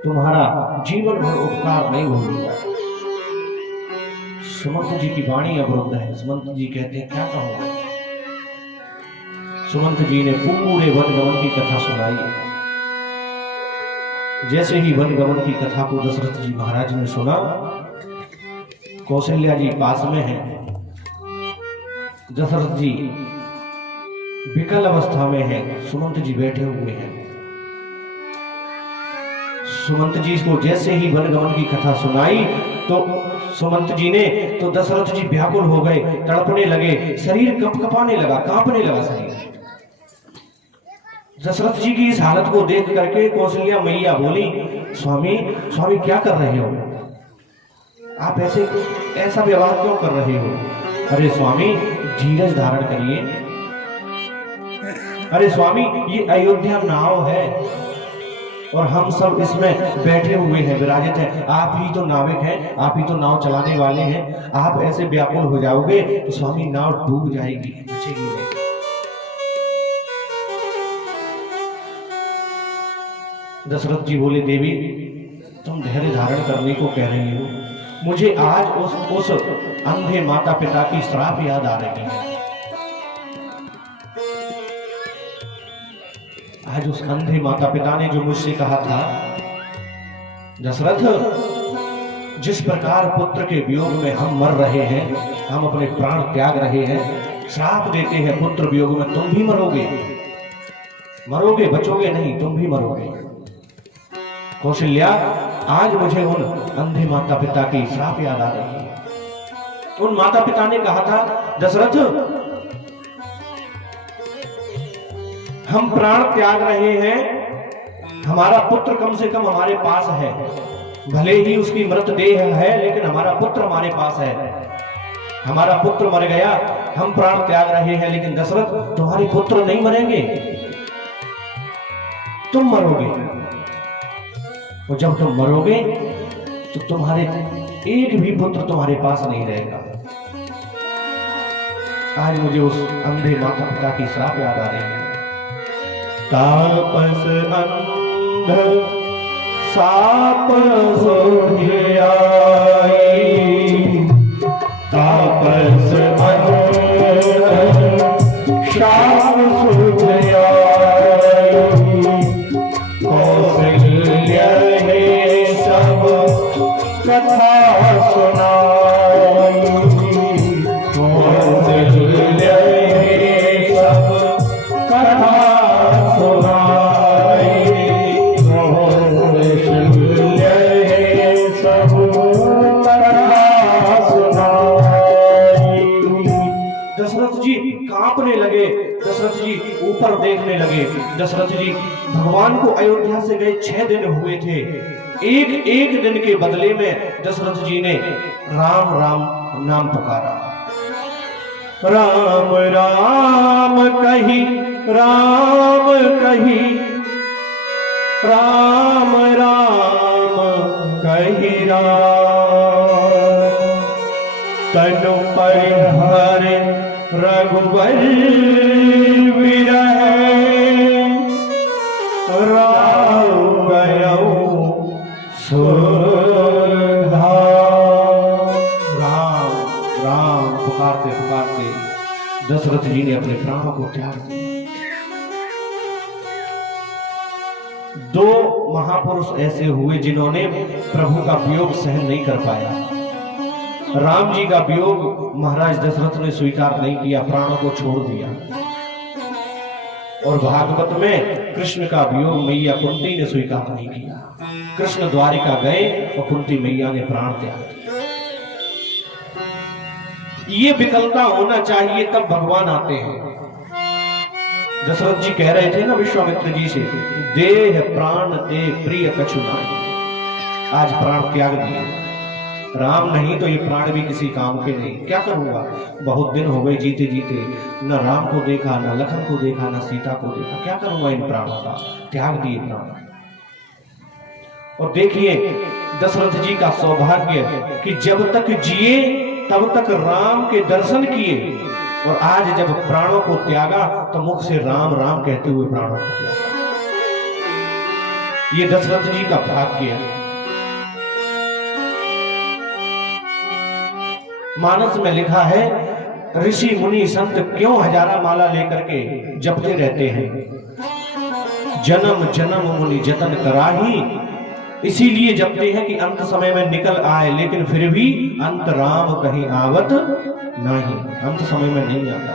तुम्हारा जीवन भर उपकार नहीं भूलूंगा। सुमंत जी की वाणी अवरुद्ध है। सुमंत जी कहते हैं क्या कहूं। सुमंत जी ने पूरे वनगमन की कथा सुनाई। जैसे ही वनगमन की कथा को दशरथ जी महाराज ने सुना, कौशल्या जी पास में है, दशरथ जी विकल अवस्था में है, सुमंत जी बैठे हुए हैं। सुमंत जी को जैसे ही वनगमन की कथा सुनाई तो सुमंत जी ने तो दशरथ जी व्याकुल हो गए, तड़पने लगे, शरीर कपकपाने लगा, कांपने लगा शरीर। दशरथ जी की इस हालत को देख करके कौशल्या मैया बोली, स्वामी स्वामी क्या कर रहे हो आप, ऐसा व्यवहार क्यों कर रहे हो। अरे स्वामी धीरज धारण करिए। अरे स्वामी ये अयोध्या नाव है और हम सब इसमें बैठे हुए हैं, विराजित हैं। आप ही तो नाविक हैं, आप ही तो नाव चलाने वाले हैं। आप ऐसे व्याकुल हो जाओगे तो स्वामी नाव डूब जाएगी, बचेगी नहीं। दशरथ जी बोले, देवी तुम धैर्य धारण करने को कह रही हो, मुझे आज उस अंधे माता पिता की श्राप याद आ रही है। आज उस अंधे माता पिता ने जो मुझसे कहा था, दशरथ जिस प्रकार पुत्र के वियोग में हम मर रहे हैं, हम अपने प्राण त्याग रहे हैं, श्राप देते हैं पुत्र वियोग में तुम भी मरोगे, मरोगे बचोगे नहीं, तुम भी मरोगे। कौशल्या आज मुझे उन अंधे माता पिता की श्राप याद आ रही है। उन माता पिता ने कहा था, दशरथ हम प्राण त्याग रहे हैं, हमारा पुत्र कम से कम हमारे पास है, भले ही उसकी मृतदेह है लेकिन हमारा पुत्र हमारे पास है। हमारा पुत्र मर गया, हम प्राण त्याग रहे हैं, लेकिन दशरथ तुम्हारे पुत्र नहीं मरेंगे, तुम मरोगे। और जब तुम मरोगे तो तुम्हारे एक भी पुत्र तुम्हारे पास नहीं रहेगा। आज मुझे उस अंधे माता पिता की श्राप याद आ रही है। तापस अंध साप सोधे आई, तापस अंध साप सोधे आई, कौशल्या ने सब कथा सुनाई, कौशल्या ने सब कथा कांपने लगे। दशरथ जी ऊपर देखने लगे। दशरथ जी भगवान को अयोध्या से गए 6 दिन हुए थे। एक एक दिन के बदले में दशरथ जी ने राम राम नाम पुकारा। राम राम कही, राम कही, राम राम कही राम, तनु परिहर रघुवर विरह, राम गयो सुरधा। राम राम पुकारते पुकारते दशरथ जी ने अपने प्राणों को त्याग दिया। 2 महापुरुष ऐसे हुए जिन्होंने प्रभु का वियोग सहन नहीं कर पाया। राम जी का वियोग महाराज दशरथ ने स्वीकार नहीं किया, प्राणों को छोड़ दिया। और भागवत में कृष्ण का वियोग मैया कुंती ने स्वीकार नहीं किया। कृष्ण द्वारिका गए और कुंती मैया ने प्राण त्याग दिया। ये विकलता होना चाहिए, तब भगवान आते हैं। दशरथ जी कह रहे थे ना विश्वामित्र जी से, देह प्राण ते प्रिय कछु नाहि। आज प्राण त्याग दिए। राम नहीं तो ये प्राण भी किसी काम के नहीं। क्या करूंगा, बहुत दिन हो गए जीते जीते, न राम को देखा, न लखन को देखा, न सीता को देखा। क्या करूंगा इन प्राणों का, त्याग दिए प्राण। और देखिए दशरथ जी का सौभाग्य कि जब तक जिए तब तक राम के दर्शन किए, और आज जब प्राणों को त्यागा तो मुख से राम राम कहते हुए प्राणों को त्यागा। ये दशरथ जी का भाग्य है। मानस में लिखा है, ऋषि मुनि संत क्यों हजारा माला लेकर के जपते रहते हैं, जन्म जन्म मुनि जतन कराही, इसीलिए जपते हैं कि अंत समय में निकल आए, लेकिन फिर भी अंत राम कहीं आवत नहीं, अंत समय में नहीं आता।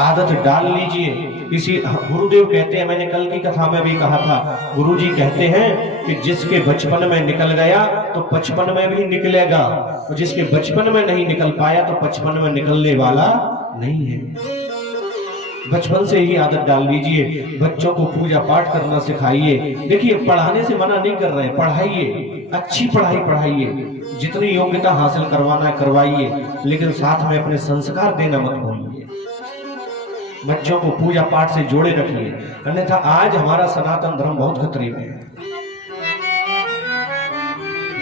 आदत डाल लीजिए। इसी गुरुदेव कहते हैं, मैंने कल की कथा में भी कहा था, गुरुजी कहते हैं कि जिसके बचपन में निकल गया तो बचपन में भी निकलेगा, और जिसके बचपन में नहीं निकल पाया तो बचपन में निकलने वाला नहीं है। बचपन से ही आदत डाल लीजिए। बच्चों को पूजा पाठ करना सिखाइए। देखिए, पढ़ाने से मना नहीं कर रहे हैं, पढ़ाइए, अच्छी पढ़ाई पढ़ाइए, जितनी योग्यता हासिल करवाना है करवाइए, लेकिन साथ में अपने संस्कार देना मत भूलिए। बच्चों को पूजा पाठ से जोड़े रखिए, अन्यथा आज हमारा सनातन धर्म बहुत खतरे में है।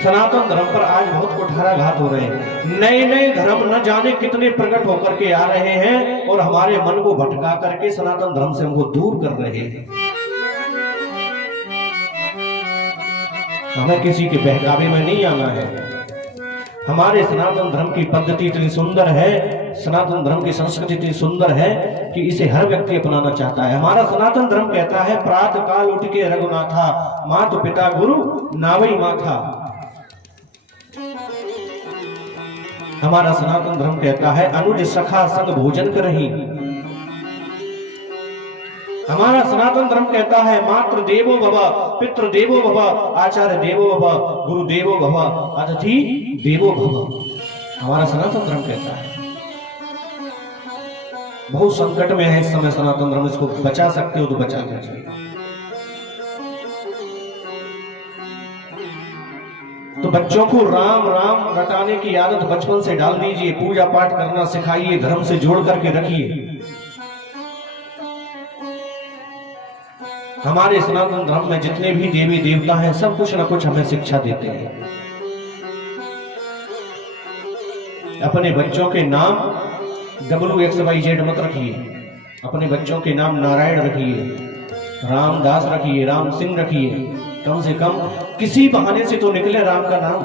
सनातन धर्म पर आज बहुत कुठाराघात हो रहे हैं। नए नए धर्म न जाने कितने प्रकट होकर के आ रहे हैं और हमारे मन को भटका करके सनातन धर्म से हमको दूर कर रहे हैं। हमें किसी के बहकावे में नहीं आना है। हमारे सनातन धर्म की पद्धति इतनी सुंदर है, सनातन धर्म की संस्कृति इतनी सुंदर है कि इसे हर व्यक्ति अपनाना चाहता है। हमारा सनातन धर्म कहता है, प्रातः काल उठ के रघुनाथा, मातु पिता गुरु नावई माथा। हमारा सनातन धर्म कहता है, अनुज सखा संग भोजन करही। हमारा सनातन धर्म कहता है, मातृ देवो भव, पितृ देवो भव, आचार्य देवो भव, गुरु देवो भव, अतिथि देवो भव। हमारा सनातन धर्म कहता है। बहुत संकट में है इस समय सनातन धर्म, इसको बचा सकते हो तो बचा लीजिए। तो बच्चों को राम राम रटाने की आदत बचपन से डाल दीजिए। पूजा पाठ करना सिखाइए, धर्म से जोड़ करके रखिए। हमारे सनातन धर्म में जितने भी देवी देवता हैं, सब कुछ न कुछ हमें शिक्षा देते हैं। अपने बच्चों के नाम WXYZ मत रखिए। अपने बच्चों के नाम नारायण रखिए, रामदास रखिए, राम सिंह रखिए। कम से कम किसी बहाने से तो निकले राम का नाम।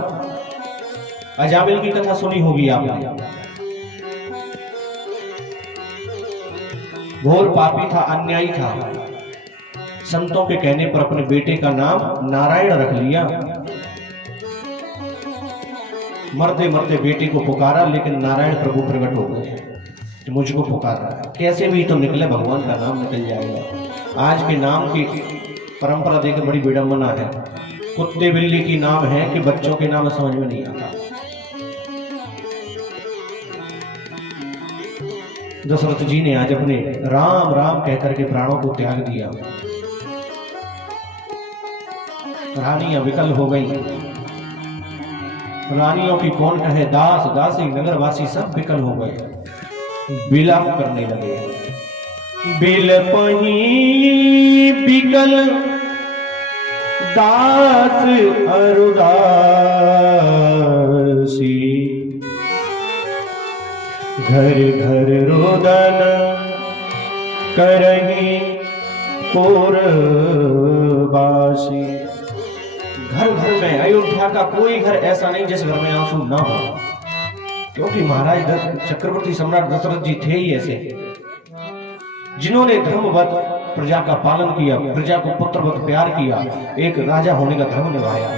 अजामिल की कथा सुनी होगी आपने। घोर पापी था, अन्यायी था, संतों के कहने पर अपने बेटे का नाम नारायण रख लिया। मरते मरते बेटे को पुकारा, लेकिन नारायण प्रभु प्रकट हो गए तो मुझको पुकार रहा है। कैसे भी तो निकले, भगवान का नाम निकल जाएगा। आज के नाम की परंपरा देखकर बड़ी विडंबना है। कुत्ते बिल्ली की नाम है कि बच्चों के नाम समझ में नहीं आता। दशरथ जी ने आज अपने राम राम कहकर के प्राणों को त्याग दिया। रानियां विकल हो गई। रानियों की कौन कहे, दास दासी नगरवासी सब विकल हो गए, विलाप करने लगे। बिलपहि बिकल दास अरुदासी, घर घर रोदन करही पुरवासी। घर घर में, अयोध्या का कोई घर ऐसा नहीं जिस घर में आंसू ना हो, क्योंकि महाराज चक्रवर्ती सम्राट दशरथ जी थे ही ऐसे, जिन्होंने धर्मवत प्रजा का पालन किया, प्रजा को पुत्रवत प्यार किया, एक राजा होने का धर्म निभाया।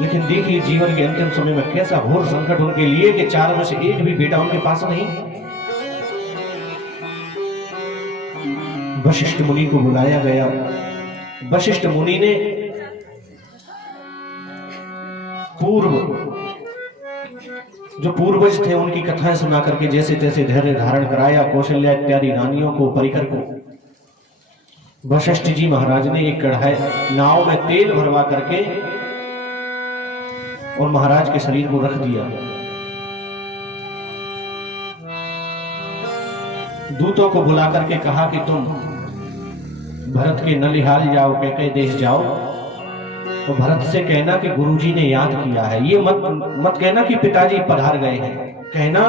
लेकिन देखिए जीवन के अंतिम समय में कैसा घोर संकट उनके लिए कि 4 में से एक भी बेटा उनके पास नहीं। वशिष्ठ मुनि को बुलाया गया। वशिष्ठ मुनि ने जो पूर्वज थे उनकी कथाएं सुना करके जैसे तैसे धैर्य धारण कराया। कौशल्या इत्यादि रानियों को, परिकर को। वशिष्ठ जी महाराज ने एक कढ़ाई नाव में तेल भरवा करके और महाराज के शरीर को रख दिया। दूतों को बुला करके कहा कि तुम भरत के नलिहाल जाओ, कैकेय देश जाओ, तो भरत से कहना कि गुरुजी ने याद किया है। ये मत कहना कि पिताजी पधार गए हैं, कहना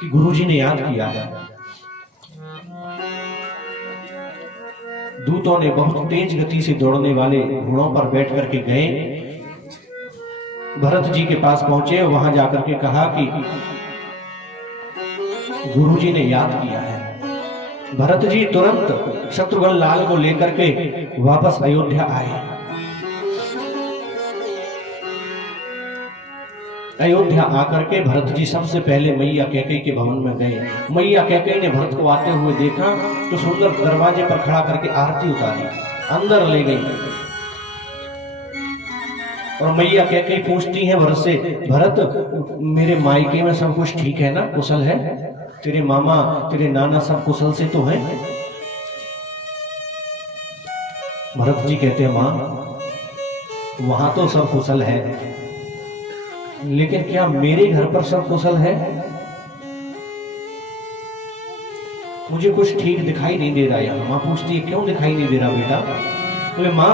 कि गुरुजी ने याद किया है। दूतों ने बहुत तेज गति से दौड़ने वाले घोड़ों पर बैठ करके गए, भरत जी के पास पहुंचे। वहां जाकर के कहा कि गुरुजी ने याद किया है। भरत जी तुरंत शत्रुघ्न लाल को लेकर के वापस अयोध्या आए। अयोध्या आकर के भरत जी सबसे पहले मैया कैकेयी के भवन में गए। मैया कैकेयी ने भरत को आते हुए देखा तो सुंदर दरवाजे पर खड़ा करके आरती उतारी, अंदर ले गई। और मैया कैकेयी पूछती है भरत से, भरत मेरे मायके में सब कुछ ठीक है ना, कुशल है? तेरे मामा तेरे नाना सब कुशल से तो हैं? भरत जी कहते हैं, मां वहां तो सब कुशल है, लेकिन क्या मेरे घर पर सब कुशल है? मुझे कुछ ठीक दिखाई नहीं दे रहा है। मां पूछती है, क्यों दिखाई नहीं दे रहा बेटा? बोले, मां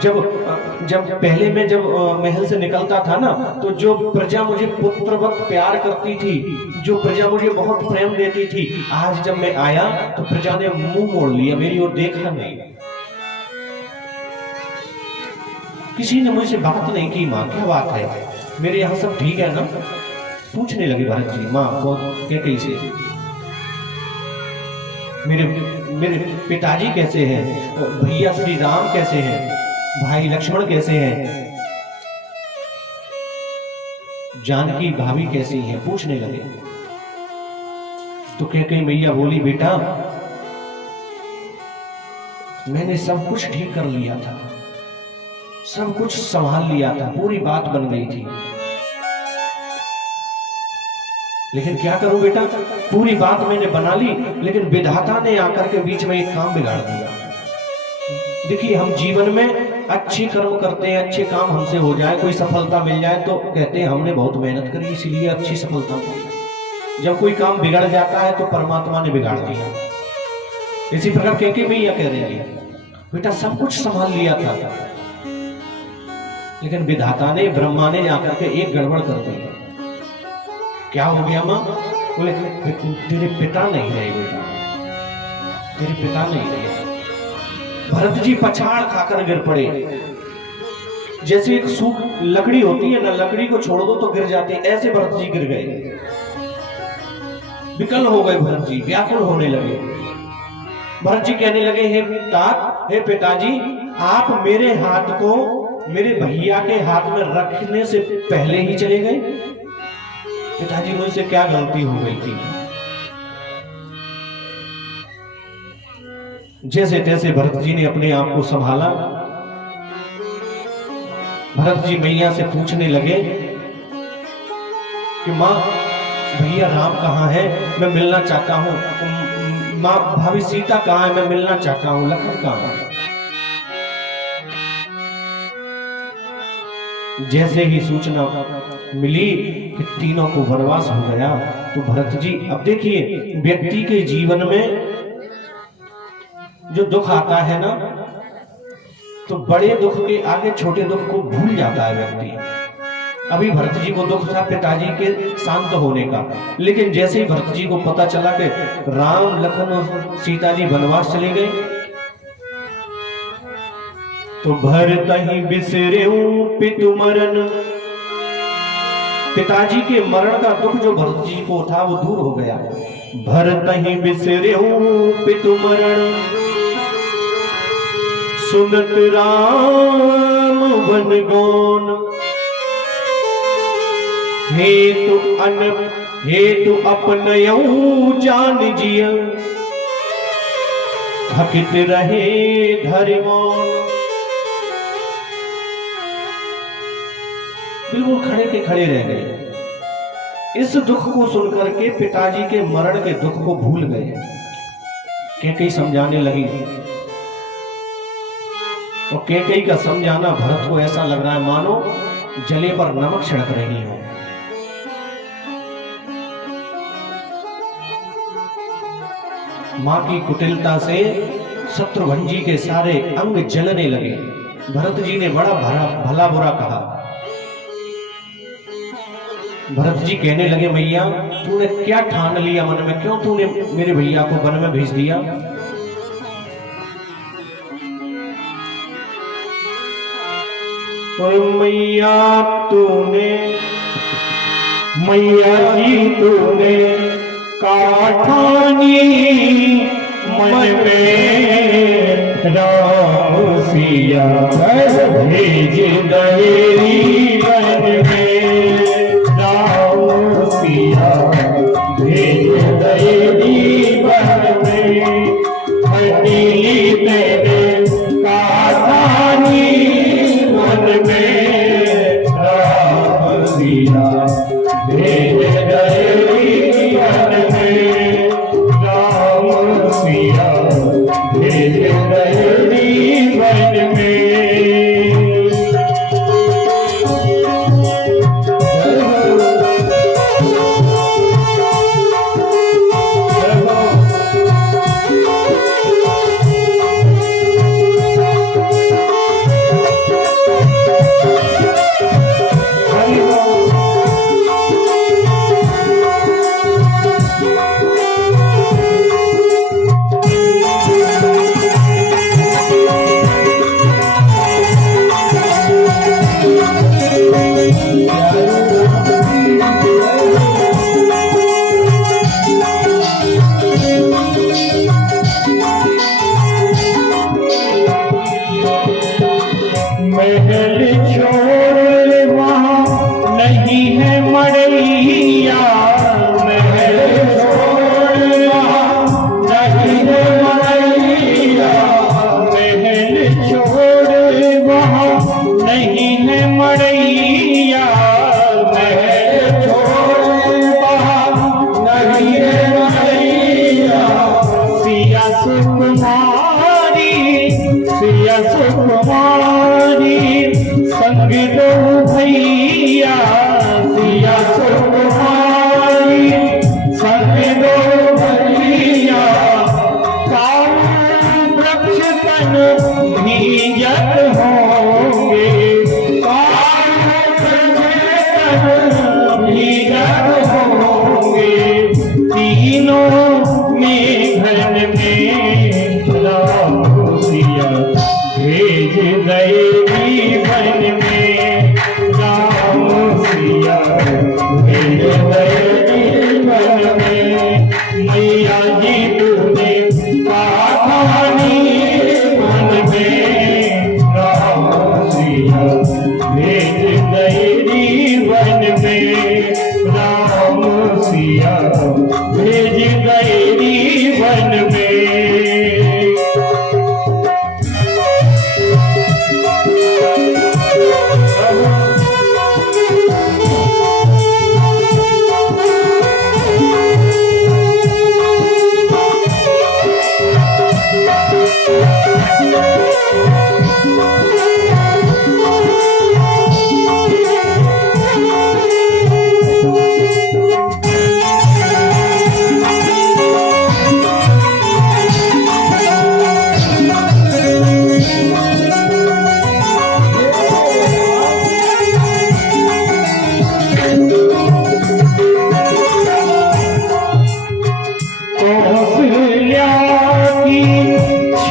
जब पहले मैं जब महल से निकलता था ना, तो जो प्रजा मुझे पुत्रवत प्यार करती थी, जो प्रजा मुझे बहुत प्रेम देती थी, आज जब मैं आया तो प्रजा ने मुंह मोड़ लिया, मेरी ओर देखा नहीं, किसी ने मुझसे बात नहीं की। मां क्या बात है, मेरे यहाँ सब ठीक है ना? पूछने लगे भरत जी मां को कैकेयी से, मेरे पिताजी कैसे हैं, भैया श्री राम कैसे हैं, भाई लक्ष्मण कैसे हैं, जानकी भाभी कैसी हैं, पूछने लगे। तो कैकेयी मैया बोली, बेटा मैंने सब कुछ ठीक कर लिया था, सब कुछ संभाल लिया था, पूरी बात बन गई थी, लेकिन क्या करूं बेटा, पूरी बात मैंने बना ली, लेकिन विधाता ने आकर के बीच में एक काम बिगाड़ दिया। देखिए, हम जीवन में अच्छे कर्म करते हैं, अच्छे काम हमसे हो जाए, कोई सफलता मिल जाए तो कहते हैं हमने बहुत मेहनत करी इसीलिए अच्छी सफलता मिली। जब कोई काम बिगड़ जाता है तो परमात्मा ने बिगाड़ दिया। इसी प्रकार कैकेयी मैया कह रही है, बेटा सब कुछ संभाल लिया था, लेकिन विधाता ने, ब्रह्मा ने आकर के एक गड़बड़ कर दी। क्या हो गया मां? बोले, तेरे पिता नहीं रहे बेटा, तेरे पिता नहीं रहे। भरत जी पछाड़ खाकर गिर पड़े। जैसे एक सूख लकड़ी होती है ना, लकड़ी को छोड़ दो तो गिर जाती है, ऐसे भरत जी गिर गए। विकल हो गए भरत जी, व्याकुल होने लगे। भरत जी कहने लगे, हे पिताजी, आप मेरे हाथ को मेरे भैया के हाथ में रखने से पहले ही चले गए। पिताजी मुझसे क्या गलती हो गई थी? जैसे तैसे भरत जी ने अपने आप को संभाला। भरत जी मैया से पूछने लगे कि मां भैया राम कहाँ है, मैं मिलना चाहता हूं। मां भाभी सीता कहाँ है, मैं मिलना चाहता हूं। लखन कहाँ है? जैसे ही सूचना मिली कि तीनों को वनवास हो गया, तो भरत जी, अब देखिए व्यक्ति के जीवन में जो दुख आता है ना, तो बड़े दुख के आगे छोटे दुख को भूल जाता है व्यक्ति। अभी भरत जी को दुख था पिताजी के शांत होने का, लेकिन जैसे ही भरत जी को पता चला कि राम लखन और सीता जी वनवास चले गए, तो भरत ही बिसरे पितु मरण, पिताजी के मरण का दुख जो भरत जी को था वो दूर हो गया। भरत ही बिसरे पितु मरण, सुनत राम वन गौन, हेतु अपनयऊ जान जिय, थकित रहे धरिमौन। बिल्कुल खड़े के खड़े रह गए। इस दुख को सुनकर के पिताजी के मरण के दुख को भूल गए। कैकेयी समझाने लगी, और कैकेयी का समझाना भरत को ऐसा लग रहा है मानो जले पर नमक छिड़क रही हो। मां की कुटिलता से शत्रुघ्न जी के सारे अंग जलने लगे। भरत जी ने बड़ा भला बुरा कहा। भरत जी कहने लगे, मैया तूने क्या ठान लिया मन में, क्यों तूने मेरे भैया को वन में भेज दिया? और मैया जी तूने काठानी मन में राम सिया भेज दहेरी बन में राम सिया भेज दहेरी बन में हटीली तेरे काठानी मन में राम सिया भेज दहेरी बन में राम सिया भेज दहेरी बन में। महल छोड़ वहाँ नहीं है मड़ैया, महल छोड़ वहाँ नहीं है मड़ैया, महल छोड़ वहाँ नहीं है मड़ैया, महल छोड़ वहाँ नहीं है मड़ैया। सिया सुकुमारी संग दो भैया, सिया सुकुमारी संग दो भैया, काऊ वृक्ष तन भीजत होंगे, काऊ वृक्ष तन भीजत होंगे, तीनों में घन में राम सिया भेज दहेरी बन में राम सिया भेज दहेरी बन में। मैया जी तूने काठानी मन में राम सिया भेज दहेरी बन में राम सिया भेज दहेरी बन में।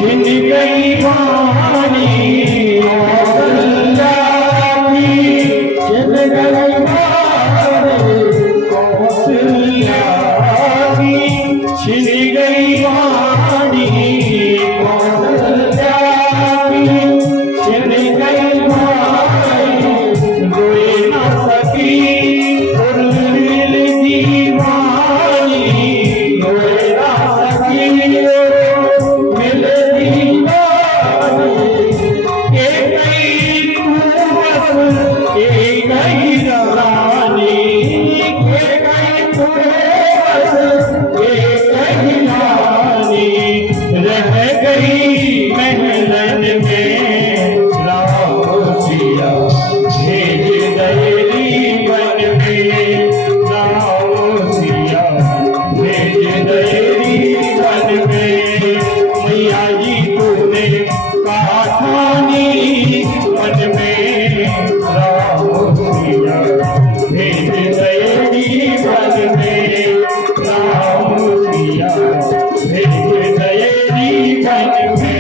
छिन गई वाणी कौशल्या की, छिन गई वाणी कौशल्या की, छिन गई वाणी कौशल्या की, छिन गई वाणी रोए न सकी उर्मिल दीवानी, रोए न सकी रह गई महलन में राम सिया भेज दहेरी बन में राम सिया भेज दहेरी बन में। मैया जी तूने काठानी मन में राम सिया भेज दहेरी बन में राम सिया भेज दहेरी बन में।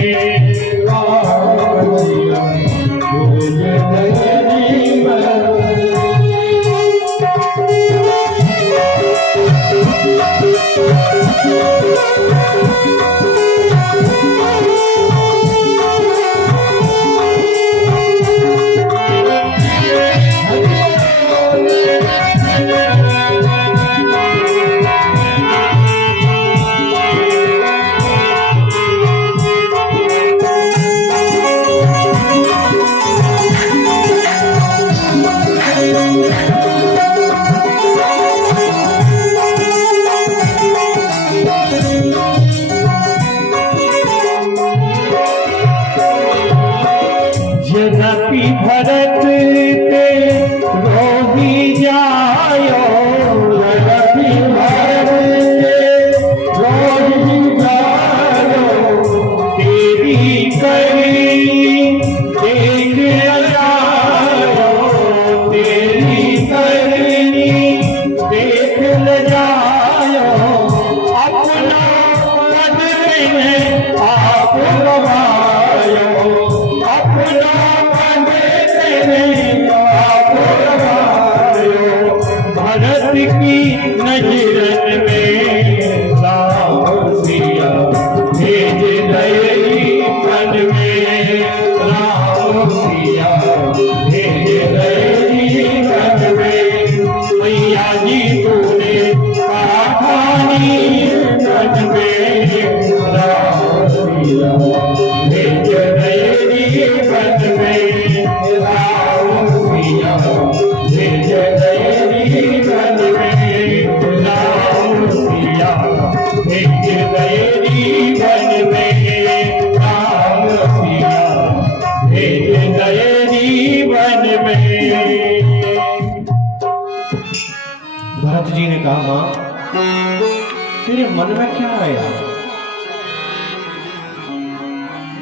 मन में क्या आया?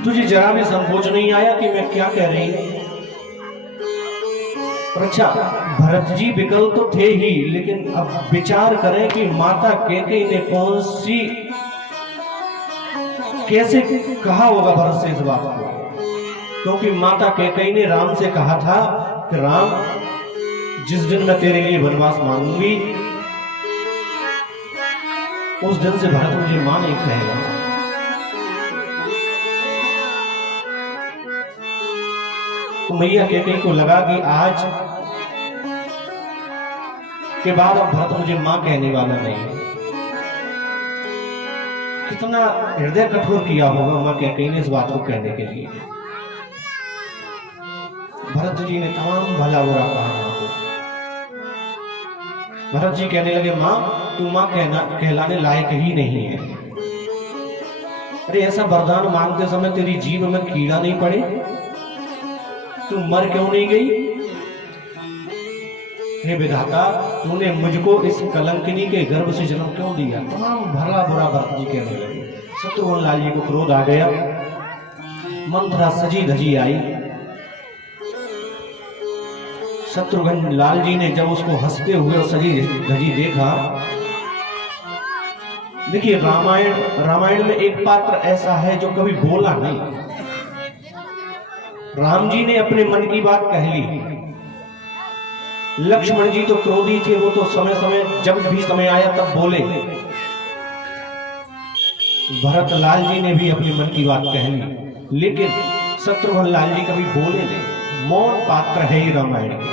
तुझे जरा भी संकोच नहीं आया कि मैं क्या कह रही हूं? अच्छा, भरत जी विकल तो थे ही, लेकिन अब विचार करें कि माता कैकेयी ने कौन सी कैसे कहा होगा भरत से इस बात को, क्योंकि माता कैकेयी ने राम से कहा था कि राम, जिस दिन मैं तेरे लिए वनवास मांगूंगी उस दिन से भरत मुझे मां नहीं कहेगा। तो मैया कैकेयी को लगा कि आज के बाद अब भरत मुझे मां कहने वाला नहीं है। कितना हृदय कठोर किया होगा मां कैकेयी ने इस बात को कहने के लिए। भरत जी ने तमाम भला बुरा कहा मां को। भरत जी कहने लगे, मां तू मां कहलाने लायक ही नहीं है। अरे ऐसा वरदान मांगते समय तेरी जीभ में कीड़ा नहीं पड़े? तू मर क्यों नहीं गई? हे विधाता, तूने मुझको इस कलंकिनी के गर्भ से जन्म क्यों दिया? तमाम भला बुरा भरत जी कहने लगे। शत्रुघ्न लाल जी को क्रोध आ गया। मंथरा सजी धजी आई। शत्रुघ्न लाल जी ने जब उसको हंसते हुए सजी धजी देखा, देखिए रामायण में एक पात्र ऐसा है जो कभी बोला नहीं। राम जी ने अपने मन की बात कह ली। लक्ष्मण जी तो क्रोधी थे, वो तो समय समय जब भी समय आया तब बोले। भरत लाल जी ने भी अपने मन की बात कह ली, लेकिन शत्रुघ्न लाल जी कभी बोले नहीं। मौन पात्र है ही रामायण के,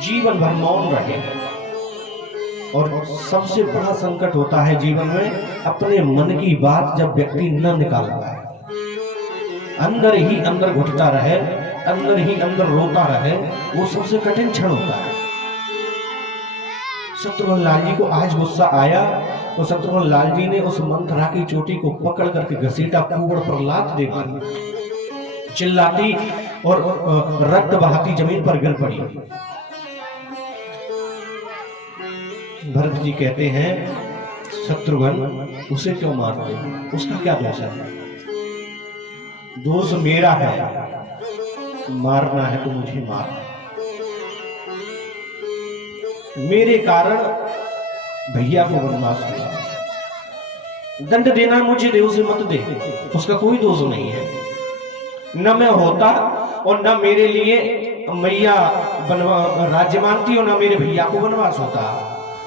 जीवन भर मौन रहे। और सबसे बड़ा संकट होता है जीवन में अपने मन की बात जब व्यक्ति न निकालता है, अंदर ही अंदर घुटता रहे, अंदर ही अंदर रोता रहे, वो सबसे कठिन क्षण होता है। शत्रुघ्न लाल जी को आज गुस्सा आया तो शत्रुघ्न लाल जी ने उस मंथरा की चोटी को पकड़ करके घसीटा, कुबड़ पर लात दे मारी। चिल्लाती और रक्त बहाती जमीन पर गिर पड़ी। भरत जी कहते हैं, शत्रुघ्न उसे क्यों मारते? उसका क्या दोष है? दोष मेरा है, मारना है तो मुझे मार। मेरे कारण भैया को वनवास हुआ, दंड देना मुझे दे, उसे मत दे। उसका कोई दोष नहीं है। न मैं होता और न मेरे लिए मैया राज्य मांगती और न मेरे भैया को वनवास होता।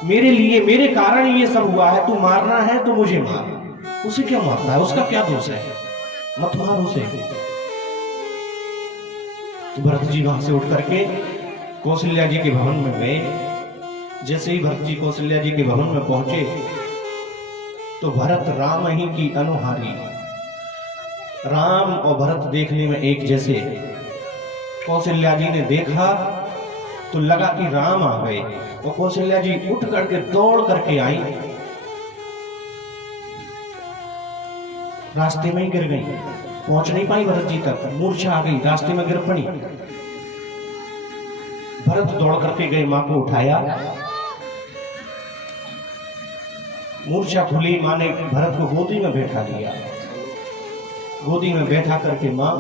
मेरे लिए, मेरे कारण ये सब हुआ है। तू मारना है तो मुझे मार। उसे क्या मारना है? उसका क्या दोष है? मत मार उसे। तो भरत जी वहां से उठ करके कौशल्या जी के भवन में गए। जैसे ही भरत जी कौशल्या जी के भवन में पहुंचे तो भरत राम ही की अनुहारी। राम और भरत देखने में एक जैसे। कौशल्या जी ने देखा तो लगा कि राम आ गए, और कौशल्या जी उठ करके दौड़ करके आई, रास्ते में ही गिर गई, पहुंच नहीं पाई भरत जी तक, मूर्छा आ गई, रास्ते में गिर पड़ी। भरत दौड़ करके गए, मां को उठाया, मूर्छा खुली, मां ने भरत को गोदी में बैठा दिया। गोदी में बैठा करके मां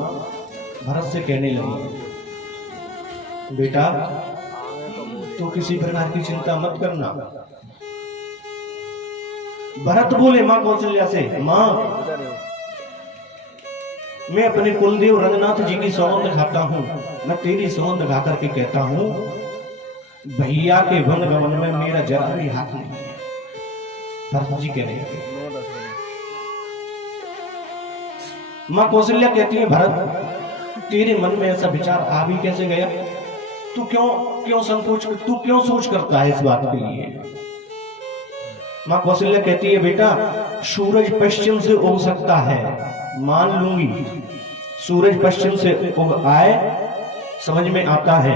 भरत से कहने लगी, बेटा तो किसी प्रकार की चिंता मत करना। भरत बोले मां कौशल्या से, मां मैं अपने कुलदेव रंगनाथ जी की सौगंध खाता हूं, मैं तेरी सौगंध खा करके कहता हूं, भैया के वन गमन में मेरा जरा भी हाथ नहीं है। भरत जी कह रहे हैं। मां कौशल्या कहती है, भरत तेरे मन में ऐसा विचार आ भी कैसे गया? तू क्यों संकोच, तू क्यों सोच करता है इस बात के लिए? मां कौशल्या कहती है, बेटा सूरज पश्चिम से उग सकता है, मान लूंगी, सूरज पश्चिम से उग आए समझ में आता है,